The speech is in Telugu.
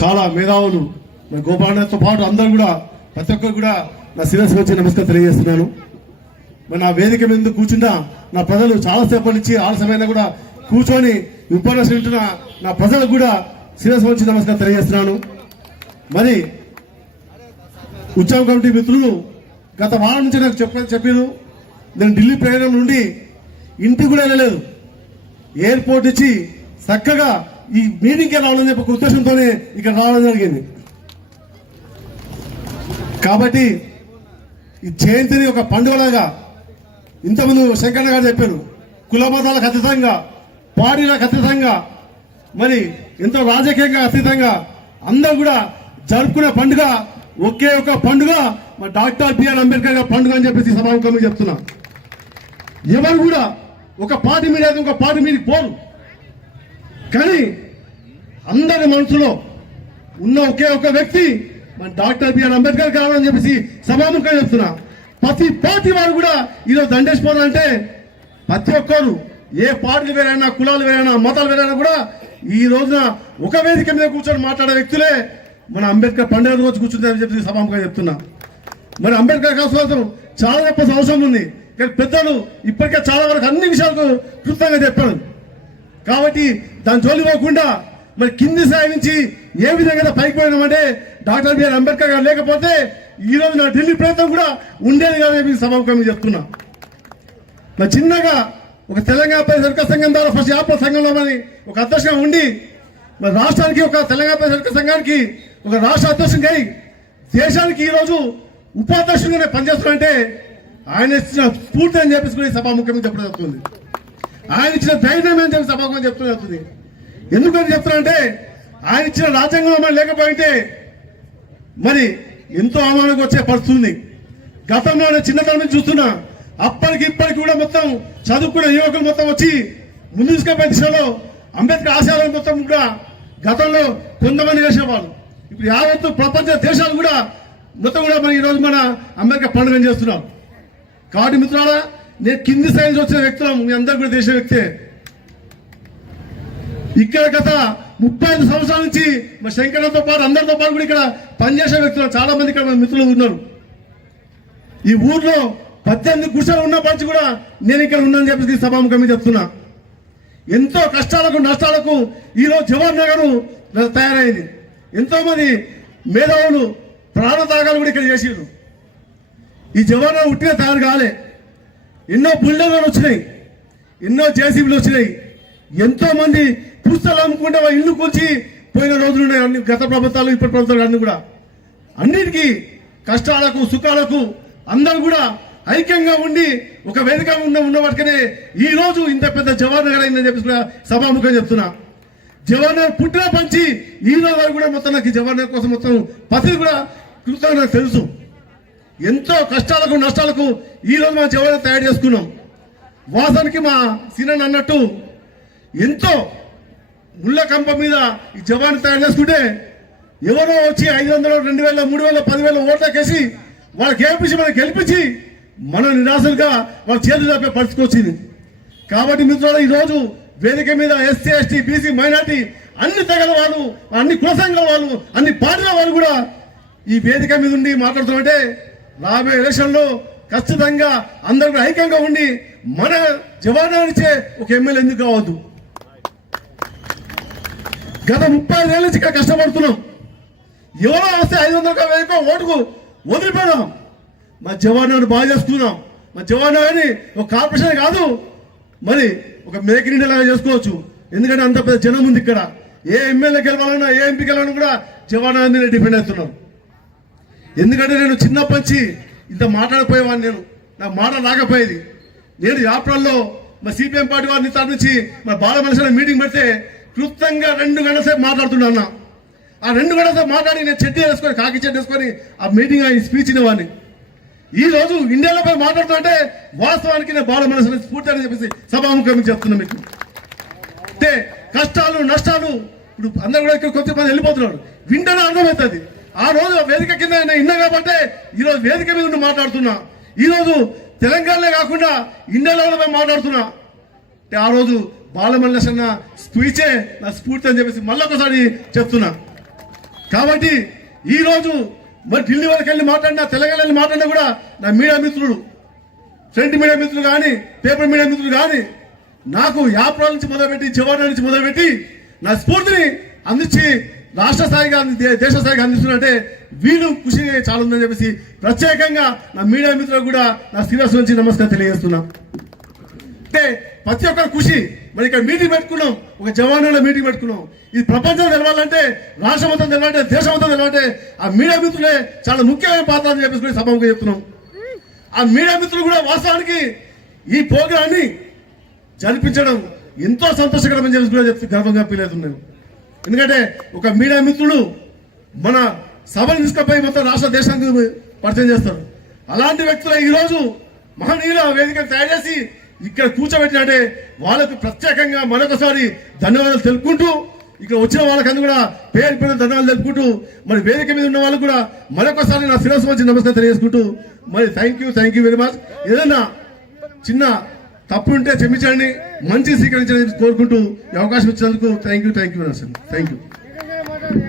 చాలా మేధావులు గోపాలతో పాటు అందరూ కూడా ప్రతి ఒక్కరు కూడా నా శిరస్సు వచ్చి నమస్కారం తెలియజేస్తున్నాను. మరి నా వేదిక మీద కూర్చుంటా నా ప్రజలు చాలాసేపటి నుంచి ఆలస్యమైనా కూడా కూర్చొని ఉపన్యాసం వింటున్న నా ప్రజలకు కూడా శిరస్సు వచ్చి నమస్కారం తెలియజేస్తున్నాను. మరి ఉత్సవ కమిటీ మిత్రులు గత వారం నుంచి నాకు చెప్పారు. నేను ఢిల్లీ ప్రయాణం నుండి ఇంటికి కూడా వెళ్ళలేదు. ఎయిర్పోర్ట్ ఇచ్చి చక్కగా ఈ మీటింగ్కి రావాలని చెప్పి ఒక ఉద్దేశంతోనే ఇక్కడ రావడం జరిగింది. కాబట్టి ఈ జయంతిని ఒక పండుగలాగా ఇంతకుముందు శంకరన్న గారు చెప్పారు, కుల మతాలకు అతీతంగా, పార్టీలకు అతీతంగా, మరి ఎంతో రాజకీయంగా అతీతంగా అందరూ కూడా జరుపుకునే పండుగ ఒకే ఒక పండుగ మా డాక్టర్ బిఆర్ అంబేద్కర్ గారి పండుగ అని చెప్పేసి సభాముఖంగా చెప్తున్నా. ఎవరు కూడా ఒక పార్టీ మీద ఒక పార్టీ మీదకి పోరు, కానీ అందరి మనసులో ఉన్న ఒకే ఒక వ్యక్తి మన డాక్టర్ బిఆర్ అంబేద్కర్ కావాలని చెప్పేసి సభాముఖంగా చెప్తున్నా. ప్రతి పార్టీ వారు కూడా ఈరోజు దండేసిపోవాలంటే ప్రతి ఒక్కరు ఏ పార్టీలు వేరైనా, కులాలు వేరైనా, మతాలు వేరైనా కూడా ఈ రోజున ఒక వేదిక మీద కూర్చొని మాట్లాడే వ్యక్తులే మన అంబేద్కర్ పండుగ రోజు కూర్చుంటారని చెప్పి సభాముఖంగా చెప్తున్నా. మరి అంబేద్కర్ కోసం చాలా గొప్ప అవసరం ఉంది, కానీ పెద్దలు ఇప్పటికే చాలా వరకు అన్ని విషయాలకు క్లుప్తంగా చెప్పారు. కాబట్టి దాని జోలి పోకుండా మరి కింది స్థాయి నుంచి ఏ విధంగా పైకి పోయినామంటే డాక్టర్ బిఆర్ అంబేద్కర్ గారు లేకపోతే ఈ రోజు నా ఢిల్లీ ప్రయత్నం కూడా ఉండేది కాదని సభాముఖంగా చెప్తున్నా. మరి చిన్నగా ఒక తెలంగాణ సర్కార్ సంఘం ద్వారా ఫస్ట్ యాప్ల సంఘంలో మరి ఒక అధ్యక్షంగా ఉండి మరి రాష్ట్రానికి ఒక తెలంగాణ సర్కార్ సంఘానికి ఒక రాష్ట్ర అధ్యక్షుడిగా దేశానికి ఈరోజు ఉపాధ్యక్షుడిగానే పనిచేస్తున్నారంటే ఆయన ఇచ్చిన స్ఫూర్తి అని చెప్పేసి సభాముఖంగా చెప్పడం జరుగుతుంది. ఆయన ఇచ్చిన ధైర్యం అని చెప్పి సభాముఖంగా చెప్తూ జరుగుతుంది. ఎందుకని చెప్తున్నారంటే ఆయన ఇచ్చిన రాజ్యాంగం మరి లేకపోయింటే మరి ఎంతో అవమానం వచ్చే పరిస్థితుంది. గతంలో చిన్నతనం నుంచి చూస్తున్నా, అప్పటికి ఇప్పటికి కూడా మొత్తం చదువుకున్న యువకులు మొత్తం వచ్చి ముందు తీసుకుపోయే దిశలో అంబేద్కర్ ఆశయాలను మొత్తం కూడా గతంలో కొంతమంది చేసేవాళ్ళు. ఇప్పుడు యావత్తు ప్రపంచ దేశాలు కూడా మొత్తం కూడా మన ఈరోజు మన అంబేద్కర్ పండుగ చేస్తున్నాం. కాబట్టి మిత్రులారా, నేను కింది స్థాయి వచ్చిన వ్యక్తులు మీ అందరు కూడా దేశ వ్యక్తే. ఇక్కడ గత 35 సంవత్సరాల నుంచి మా శంకరతో పాటు అందరితో పాటు కూడా ఇక్కడ పనిచేసే వ్యక్తులు చాలా మంది ఇక్కడ మన మిత్రులు ఉన్నారు. ఈ ఊర్లో 18 గుడిసెలు ఉన్నప్పటికీ కూడా నేను ఇక్కడ ఉన్నానని చెప్పేసి సభాముఖంగా చెప్తున్నా. ఎంతో కష్టాలకు నష్టాలకు ఈరోజు జవహర్ నగర్ తయారైంది. ఎంతో మంది మేధావులు ప్రాణత్యాగాలు కూడా ఇక్కడ చేసారు. ఈ జవహర్ నగర్ ఉట్టిగా తయారు కాలే. ఎన్నో బుల్డోజర్లు వచ్చినాయి, ఎన్నో జేసీబీలు వచ్చినాయి, ఎంతో మంది పుస్తకాలు అమ్ముకుంటే ఇల్లు కూల్చి పోయిన రోజులు ఉన్నాయి. అన్ని గత ప్రభుత్వాలు ఇప్పటి ప్రభుత్వాలు అన్ని కూడా అన్నిటికీ కష్టాలకు సుఖాలకు అందరూ కూడా ఐక్యంగా ఉండి ఒక వేదిక ఉన్న వాటికనే ఈ రోజు ఇంత పెద్ద జవహర్ నగర్ అయిందని చెప్పి సభాముఖంగా చెప్తున్నా. జవహర్ నగర్ పుట్టిన పంచి ఈ రోజు వరకు కూడా మొత్తం నాకు జవహర్ నగర్ కోసం మొత్తం ప్రతిదీ కూడా కృతజ్ఞత నాకు తెలుసు. ఎంతో కష్టాలకు నష్టాలకు ఈ రోజు మా జవహర్ నగర్ తయారు చేసుకున్నాం. వాసానికి మా సీనన్ అన్నట్టు ఎంతో ముళ్ళ కంప మీద ఈ జవాన్ తయారు చేసుకుంటే ఎవరో వచ్చి 500, 2000, 3000, 10,000 ఓట్లకేసి వాళ్ళకి గెలిపించి మనకి గెలిపించి మన నిరాశలుగా వాళ్ళ చేతులు తప్పే పరిస్థితి వచ్చింది. కాబట్టి మిత్రులు ఈరోజు వేదిక మీద ఎస్సీ, ఎస్టీ, బీసీ, మైనార్టీ అన్ని తెగల వాళ్ళు, అన్ని కుల సంఘాల వాళ్ళు, అన్ని పార్టీల వాళ్ళు కూడా ఈ వేదిక మీద ఉండి మాట్లాడుతామంటే రాబోయే ఎలక్షన్లో ఖచ్చితంగా అందరూ కూడా ఐక్యంగా ఉండి మన జవాన్ ఇచ్చే ఒక ఎమ్మెల్యే ఎందుకు కావద్దు. గత 35 ఏళ్ళ నుంచి ఇక్కడ కష్టపడుతున్నాం. ఎవరో వస్తే 500 వేలకు ఓటుకు వదిలిపోయినాం. మా జవాన్ బాగా చేసుకున్నాం. మా జవాన్ అని ఒక కార్పొరేషన్ కాదు, మరి ఒక మేక్ ఇన్ ఇండియా లాగా చేసుకోవచ్చు. ఎందుకంటే అంత పెద్ద జనం ఉంది ఇక్కడ. ఏ ఎమ్మెల్యే గెలవాలన్నా, ఏ ఎంపీ గెలవాలన్నా కూడా జవాన్ మీద డిపెండ్ అవుతున్నాం. ఎందుకంటే నేను చిన్నప్పటి నుంచి ఇంత మాట్లాడపోయేవాడిని. నాకు మాట రాకపోయేది. నేను యాప్రాల్లో మా సిపిఎం పార్టీ వారిని తరలించి మా బాల మనుషుల మీటింగ్ పెడితే క్లుప్తంగా 2 గంటల సేపు మాట్లాడుతున్నా. ఆ 2 గంటల సేపు మాట్లాడి నేను చెడ్డీ వేసుకొని, కాకి చెడ్డీ వేసుకొని ఆ మీటింగ్ ఆయన స్పీచ్ ఇవ్వాలి. ఈ రోజు ఇండియాలో పోయి మాట్లాడుతుంటే వాస్తవానికి నేను బాల మనసుని స్ఫూర్తి అని చెప్పేసి సభాముఖంగా చెప్తున్నా మీకు. అంటే కష్టాలు నష్టాలు ఇప్పుడు అందరూ కూడా ఇక్కడ కొంతమంది వెళ్ళిపోతున్నారు. వింటనే అర్థమవుతుంది. ఆ రోజు వేదిక కింద నేను విన్నా కాబట్టి ఈరోజు వేదిక మీద ఉండి మాట్లాడుతున్నా. ఈరోజు తెలంగాణలో కాకుండా ఇండియాలో పోయి మాట్లాడుతున్నా. అంటే ఆ రోజు బాలమల్లేశన్న స్పీచే నా స్ఫూర్తి అని చెప్పేసి మళ్ళొకసారి చెప్తున్నా. కాబట్టి ఈ రోజు మరి ఢిల్లీ వరకు వెళ్ళి మాట్లాడినా, తెలంగాణ వెళ్ళి మాట్లాడినా కూడా నా మీడియా మిత్రులు, ప్రింట్ మీడియా మిత్రులు కానీ, పేపర్ మీడియా మిత్రులు కానీ నాకు యాప్రాల నుంచి మొదలుపెట్టి, జవాన్ల నుంచి మొదలుపెట్టి నా స్ఫూర్తిని అందించి రాష్ట్ర స్థాయిగా, దేశ స్థాయిగా అందిస్తున్నట్టే వీళ్ళు కృషి చాలా ఉందని చెప్పేసి ప్రత్యేకంగా నా మీడియా మిత్రులకు కూడా నా శిరస్సు నుంచి నమస్కారం తెలియజేస్తున్నా. అంటే ప్రతి ఒక్కరు కృషి. మరి ఇక్కడ మీటింగ్ పెట్టుకున్నాం, ఒక జవానుల మీటింగ్ పెట్టుకున్నాం. ఇది ప్రపంచం తెలవాలంటే, రాష్ట్రం మొత్తం తెలవాలంటే, దేశం మొత్తం తెలవాలంటే ఆ మీడియా మిత్రులే చాలా ముఖ్యమైన పాత్ర అని చెప్పేసి సభముగా చెప్తున్నాం. ఆ మీడియా మిత్రులు కూడా వాస్తవానికి ఈ ప్రోగ్రాన్ని జరిపించడం ఎంతో సంతోషకరమని చెప్పి కూడా చెప్తూ గర్వంగా ఫీల్ అవుతున్నాను. ఎందుకంటే ఒక మీడియా మిత్రులు మన సభను తీసుకుపోయి మొత్తం రాష్ట్ర దేశానికి పరిచయం చేస్తారు. అలాంటి వ్యక్తులు ఈరోజు మహనీయుల వేదికను తయారు చేసి ఇక్కడ కూర్చోబెట్టినట్టే వాళ్ళకు ప్రత్యేకంగా మరొకసారి ధన్యవాదాలు తెలుపుకుంటూ, ఇక్కడ వచ్చిన వాళ్ళకందరూ కూడా పేరు పేరు ధన్యవాదాలు తెలుపుకుంటూ, మరి వేదిక మీద ఉన్న వాళ్ళకు కూడా మరొకసారి నా శిరస్సు వచ్చి నమస్కారం తెలియజేసుకుంటూ, మరి థ్యాంక్ యూ వెరీ మచ్. ఏదైనా చిన్న తప్పు ఉంటే క్షమించండి, మంచి స్వీకరించడానికి కోరుకుంటూ ఈ అవకాశం ఇచ్చినందుకు thank you very much. Thank you.